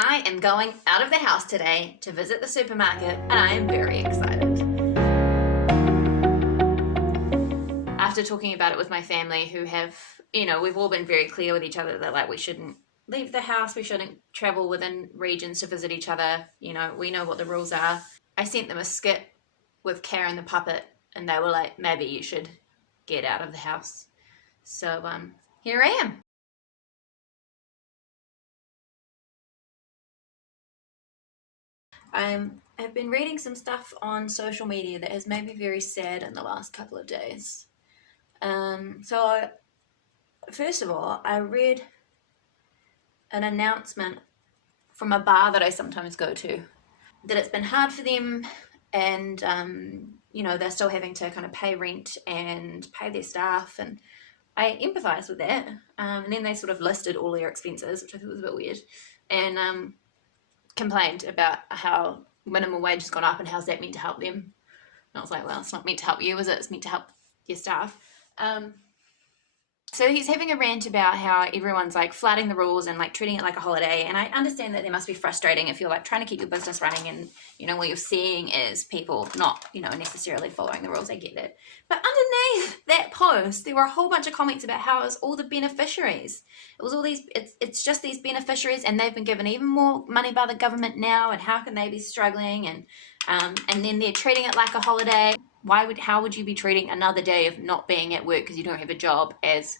I am going out of the house today to visit the supermarket and I am very excited. After talking about it with my family who have, we've all been very clear with each other that like we shouldn't leave the house, we shouldn't travel within regions to visit each other, we know what the rules are. I sent them a skit with Karen the puppet and they were like, maybe you should get out of the house. So here I am. I've been reading some stuff on social media that has made me very sad in the last couple of days. First of all, I read an announcement from a bar that I sometimes go to that it's been hard for them and, they're still having to kind of pay rent and pay their staff, and I empathise with that. And then they sort of listed all their expenses, which I thought was a bit weird, and complained about how minimum wage has gone up and how's that meant to help them. And I was like, well, it's not meant to help you, is it? It's meant to help your staff. So he's having a rant about how everyone's like flouting the rules and like treating it like a holiday. And I understand that it must be frustrating if you're like trying to keep your business running and, what you're seeing is people not, necessarily following the rules. I get that. But underneath that post, there were a whole bunch of comments about how it was all the beneficiaries. It was all these, it's just these beneficiaries and they've been given even more money by the government now, and how can they be struggling? And then they're treating it like a holiday. How would you be treating another day of not being at work because you don't have a job as...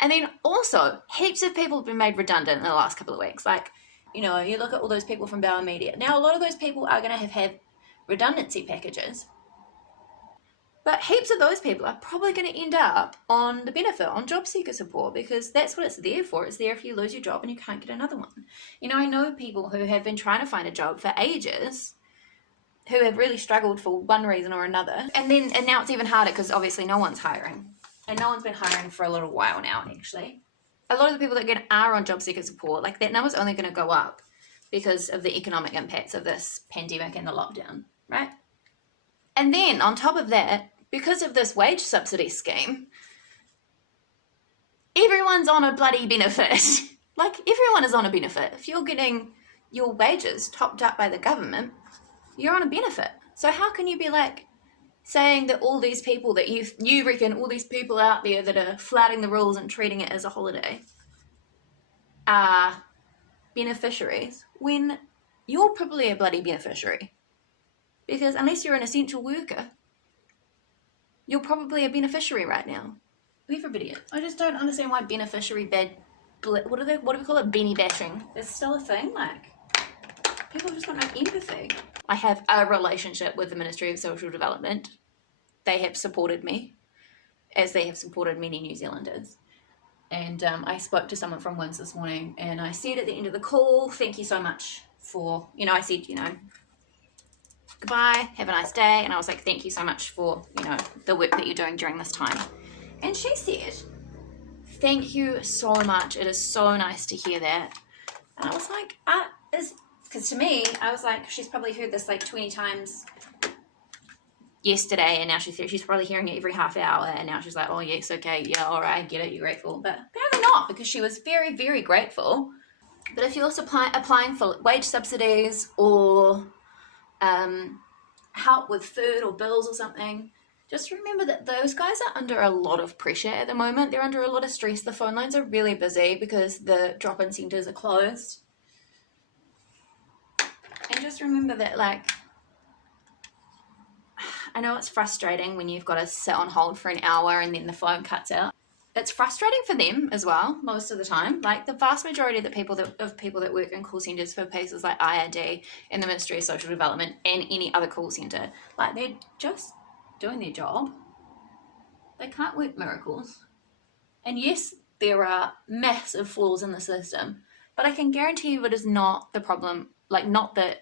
And then also, heaps of people have been made redundant in the last couple of weeks. Like, you look at all those people from Bauer Media. Now, a lot of those people are going to have had redundancy packages. But heaps of those people are probably going to end up on the benefit, on job seeker support, because that's what it's there for. It's there if you lose your job and you can't get another one. I know people who have been trying to find a job for ages, who have really struggled for one reason or another. And now it's even harder because obviously no one's hiring. And no one's been hiring for a little while now, actually. A lot of the people that are on job seeker support, like that number's only going to go up because of the economic impacts of this pandemic and the lockdown, right? And then on top of that, because of this wage subsidy scheme, everyone's on a bloody benefit. Like, everyone is on a benefit. If you're getting your wages topped up by the government, you're on a benefit. So how can you be like saying that all these people that you reckon all these people out there that are flouting the rules and treating it as a holiday are beneficiaries when you're probably a bloody beneficiary? Because unless you're an essential worker, you're probably a beneficiary right now. Everybody is. I just don't understand why beneficiary what do we call it? Benny bashing. It's still a thing. Like, people just got no empathy. I have a relationship with the Ministry of Social Development. They have supported me, as they have supported many New Zealanders. And I spoke to someone from WINS this morning, and I said at the end of the call, thank you so much for, I said, goodbye, have a nice day. And I was like, thank you so much for, the work that you're doing during this time. And she said, thank you so much. It is so nice to hear that. And I was like, because to me, I was like, she's probably heard this like 20 times yesterday, and now she's probably hearing it every half hour, and now she's like, oh yes, okay, yeah, all right, I get it, you're grateful. But apparently not, because she was very, very grateful. But if you're also applying for wage subsidies or help with food or bills or something, just remember that those guys are under a lot of pressure at the moment. They're under a lot of stress. The phone lines are really busy because the drop-in centres are closed. And just remember that, like, I know it's frustrating when you've got to sit on hold for an hour and then the phone cuts out. It's frustrating for them as well, most of the time. Like, the vast majority of the people that work in call centres for places like IRD and the Ministry of Social Development and any other call centre, like, they're just doing their job. They can't work miracles. And yes, there are massive flaws in the system, but I can guarantee you it is not the problem. Like, not that,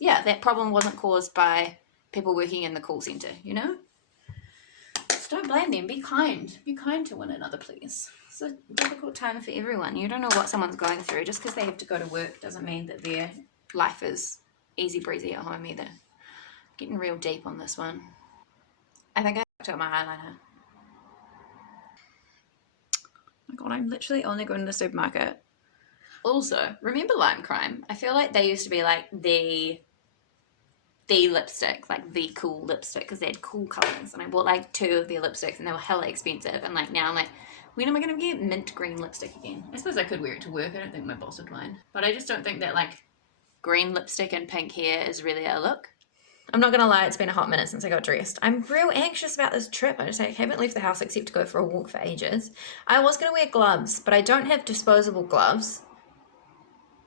that problem wasn't caused by people working in the call centre, Just don't blame them. Be kind. Be kind to one another, please. It's a difficult time for everyone. You don't know what someone's going through. Just because they have to go to work doesn't mean that their life is easy breezy at home either. Getting real deep on this one. I think I took my eyeliner. Oh my god, I'm literally only going to the supermarket Also, remember Lime Crime? I feel like they used to be like the lipstick, like the cool lipstick, because they had cool colors. And I bought like 2 of their lipsticks, and they were hella expensive. And like now I'm like, when am I gonna get mint green lipstick again? I suppose I could wear it to work. I don't think my boss would mind, but I just don't think that like green lipstick and pink hair is really a look. I'm not gonna lie, it's been a hot minute since I got dressed. I'm real anxious about this trip. I just like, haven't left the house except to go for a walk for ages. I was gonna wear gloves, but I don't have disposable gloves.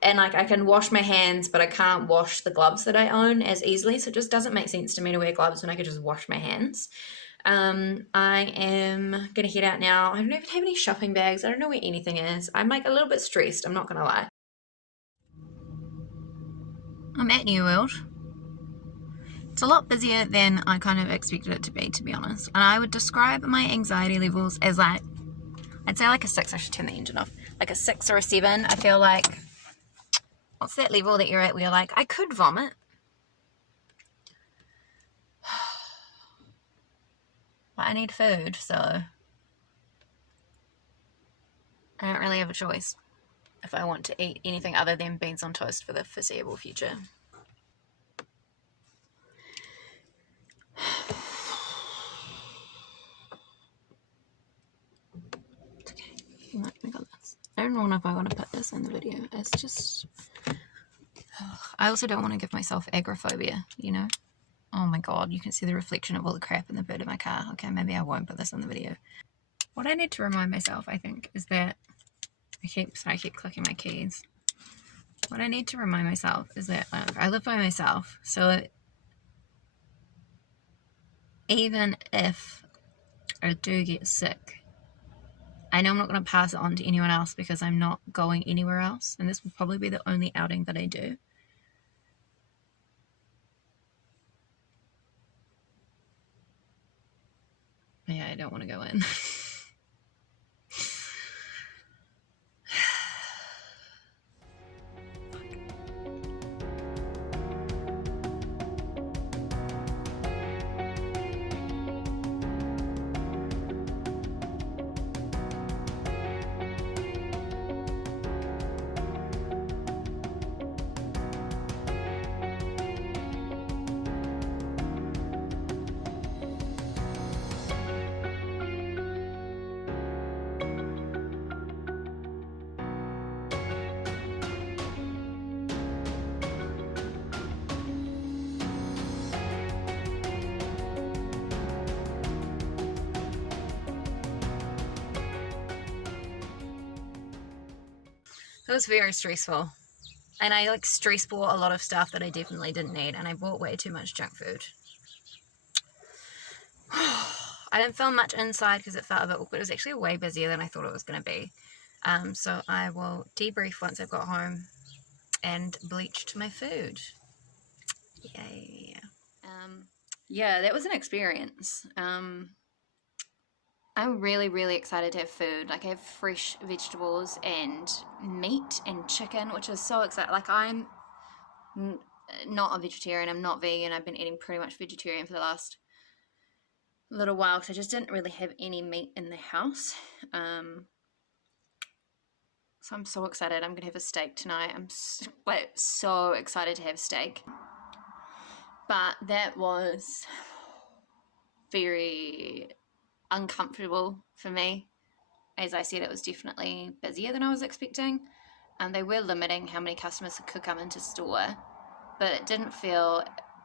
And like I can wash my hands, but I can't wash the gloves that I own as easily. So it just doesn't make sense to me to wear gloves when I could just wash my hands. I am gonna head out now. I don't even have any shopping bags. I don't know where anything is. I'm like a little bit stressed, I'm not gonna lie. I'm at New World. It's a lot busier than I kind of expected it to be honest. And I would describe my anxiety levels as like, I'd say like a 6. I should turn the engine off. Like a 6 or a 7. I feel like, what's that level that you're at where you're like, I could vomit? But I need food, so I don't really have a choice if I want to eat anything other than beans on toast for the foreseeable future. It's okay. We got this. I don't know if I want to put this in the video. It's just... I also don't want to give myself agoraphobia, you know? Oh my god, you can see the reflection of all the crap in the boot of my car. Okay, maybe I won't put this in the video. What I need to remind myself, I think, is that... I keep clicking my keys. What I need to remind myself is that I live by myself, so even if I do get sick, I know I'm not going to pass it on to anyone else because I'm not going anywhere else, and this will probably be the only outing that I do. But yeah, I don't want to go in. It was very stressful, and I like stress bought a lot of stuff that I definitely didn't need, and I bought way too much junk food. I didn't film much inside because it felt a bit awkward. It was actually way busier than I thought it was going to be. So I will debrief once I've got home and bleached my food. Yay. Yeah, that was an experience. I'm really, really excited to have food. Like, I have fresh vegetables and meat and chicken, which is so exciting. Like, I'm not a vegetarian. I'm not vegan. I've been eating pretty much vegetarian for the last little while because I just didn't really have any meat in the house. So I'm so excited. I'm going to have a steak tonight. I'm so excited to have steak. But that was very uncomfortable for me. As I said, it was definitely busier than I was expecting, and they were limiting how many customers could come into store, but it didn't feel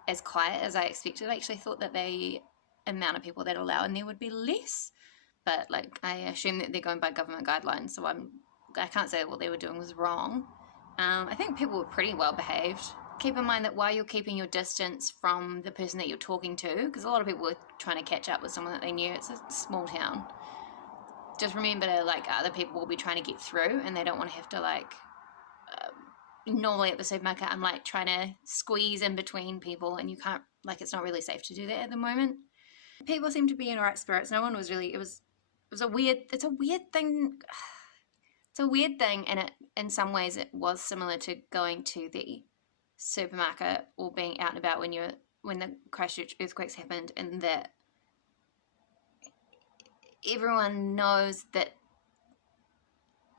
as quiet as I expected. I actually thought that the amount of people that allow in there would be less, but like I assume that they're going by government guidelines, so I can't say that what they were doing was wrong. I think people were pretty well behaved. Keep in mind that while you're keeping your distance from the person that you're talking to, because a lot of people were trying to catch up with someone that they knew, it's a small town. Just remember that like other people will be trying to get through and they don't want to have to like, normally at the supermarket I'm like trying to squeeze in between people and you can't, like it's not really safe to do that at the moment. People seem to be in alright spirits. No one was really, it's a weird thing. It's a weird thing, and it in some ways it was similar to going to the supermarket or being out and about when the Christchurch earthquakes happened, and that everyone knows that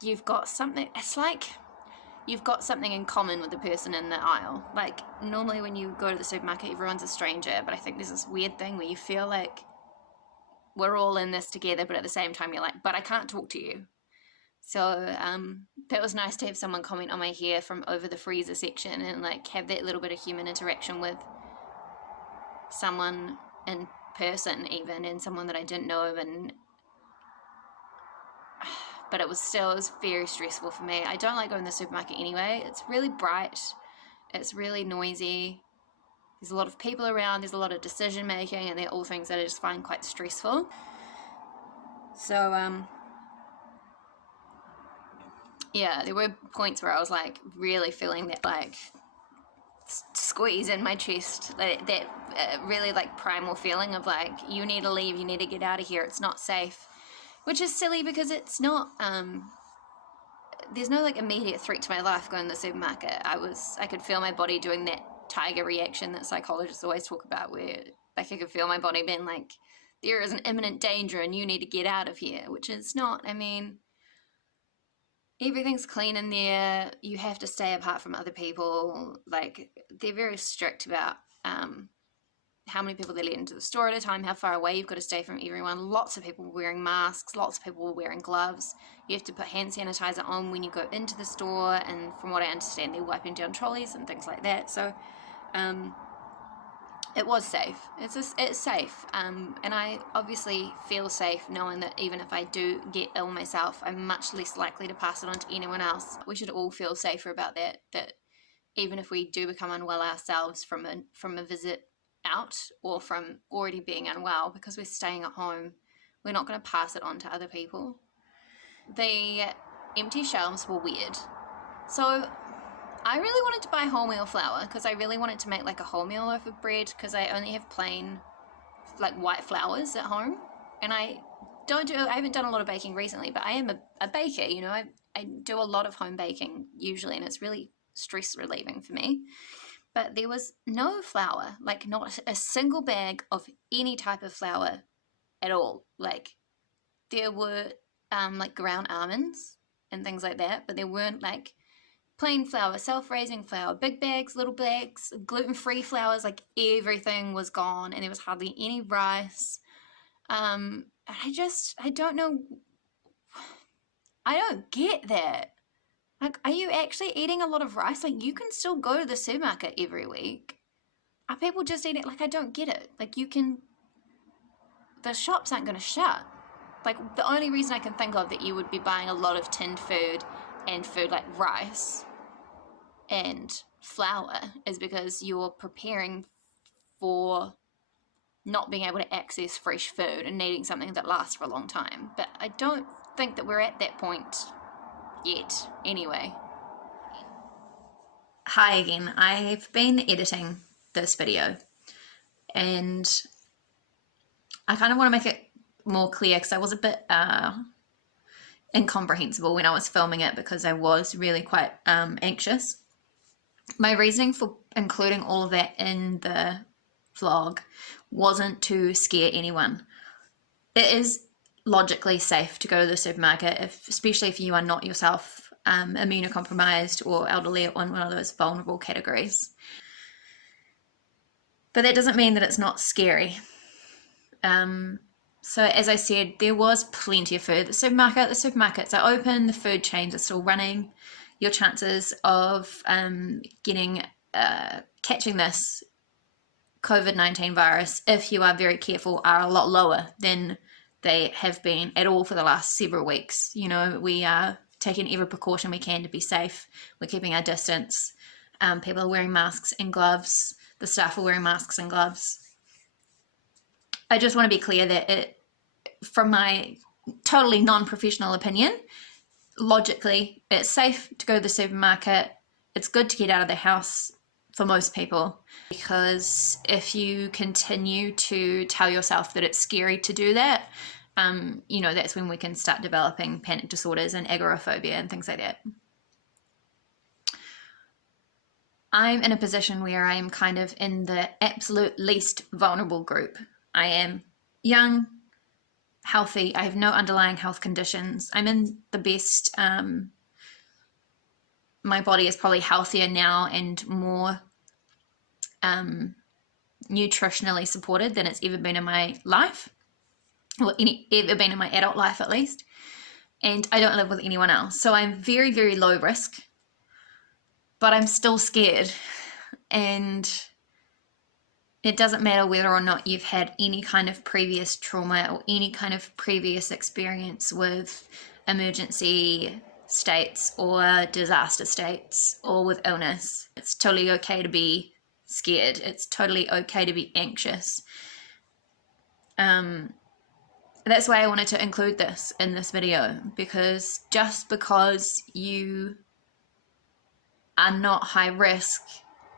you've got something. It's like you've got something in common with the person in the aisle. Like, normally when you go to the supermarket, everyone's a stranger, but I think there's this weird thing where you feel like we're all in this together, but at the same time you're like, but I can't talk to you. So that was nice to have someone comment on my hair from over the freezer section and like have that little bit of human interaction with someone in person even, and someone that I didn't know. And but it was very stressful for me. I don't like going to the supermarket anyway. It's really bright, it's really noisy, there's a lot of people around, there's a lot of decision making, and they're all things that I just find quite stressful. So yeah, there were points where I was like really feeling that like squeeze in my chest, that really like primal feeling of like, you need to leave, you need to get out of here, it's not safe. Which is silly because it's not, there's no like immediate threat to my life going to the supermarket. I could feel my body doing that tiger reaction that psychologists always talk about, where like I could feel my body being like, there is an imminent danger and you need to get out of here, which is not. I mean, everything's clean in there, you have to stay apart from other people. Like, they're very strict about how many people they let into the store at a time, how far away you've got to stay from everyone. Lots of people were wearing masks, lots of people were wearing gloves. You have to put hand sanitizer on when you go into the store, and from what I understand, they're wiping down trolleys and things like that. So it was safe. It's safe, and I obviously feel safe knowing that even if I do get ill myself, I'm much less likely to pass it on to anyone else. We should all feel safer about that, that even if we do become unwell ourselves from a visit out, or from already being unwell, because we're staying at home, we're not going to pass it on to other people. The empty shelves were weird. So I really wanted to buy wholemeal flour because I really wanted to make like a wholemeal loaf of bread, because I only have plain like white flours at home, and I haven't done a lot of baking recently, but I am a baker, you know. I do a lot of home baking usually, and it's really stress relieving for me. But there was no flour, like not a single bag of any type of flour at all. Like, there were like ground almonds and things like that, but there weren't like plain flour, self-raising flour, big bags, little bags, gluten-free flours. Like, everything was gone, and there was hardly any rice. I don't know. I don't get that. Like, are you actually eating a lot of rice? Like, you can still go to the supermarket every week. Are people just eating? Like, I don't get it. Like, the shops aren't going to shut. Like, the only reason I can think of that you would be buying a lot of tinned food and food like rice and flour is because you're preparing for not being able to access fresh food and needing something that lasts for a long time. But I don't think that we're at that point yet, anyway. Hi again. I've been editing this video, and I kind of want to make it more clear because I was a bit incomprehensible when I was filming it, because I was really quite anxious. My reasoning for including all of that in the vlog wasn't to scare anyone. It is logically safe to go to the supermarket, especially if you are not yourself immunocompromised or elderly or in one of those vulnerable categories. But that doesn't mean that it's not scary. So as I said, there was plenty of food. The supermarkets are open, the food chains are still running. Your chances of catching this COVID-19 virus, if you are very careful, are a lot lower than they have been at all for the last several weeks. You know, we are taking every precaution we can to be safe. We're keeping our distance. People are wearing masks and gloves. The staff are wearing masks and gloves. I just want to be clear that from my totally non-professional opinion, logically, it's safe to go to the supermarket. It's good to get out of the house for most people, because if you continue to tell yourself that it's scary to do that, you know, that's when we can start developing panic disorders and agoraphobia and things like that. I'm in a position where I am kind of in the absolute least vulnerable group. I am young, healthy, I have no underlying health conditions. I'm in the best my body is probably healthier now and more nutritionally supported than it's ever been in my life, or ever been in my adult life at least. And I don't live with anyone else, so I'm very, very low risk, but I'm still scared. And it doesn't matter whether or not you've had any kind of previous trauma or any kind of previous experience with emergency states or disaster states or with illness. It's totally okay to be scared. It's totally okay to be anxious. That's why I wanted to include this in this video, because just because you are not high risk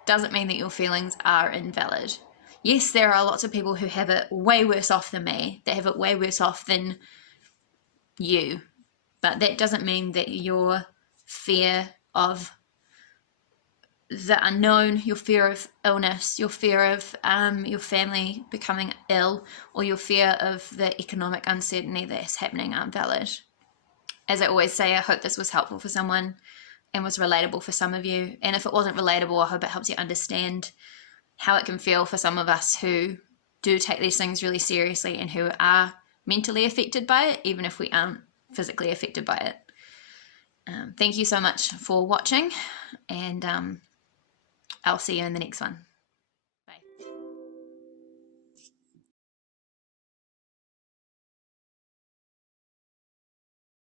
doesn't mean that your feelings are invalid. Yes, there are lots of people who have it way worse off than me. They have it way worse off than you. But that doesn't mean that your fear of the unknown, your fear of illness, your fear of your family becoming ill, or your fear of the economic uncertainty that's happening aren't valid. As I always say, I hope this was helpful for someone and was relatable for some of you. And if it wasn't relatable, I hope it helps you understand how it can feel for some of us who do take these things really seriously and who are mentally affected by it, even if we aren't physically affected by it. Thank you so much for watching, and I'll see you in the next one.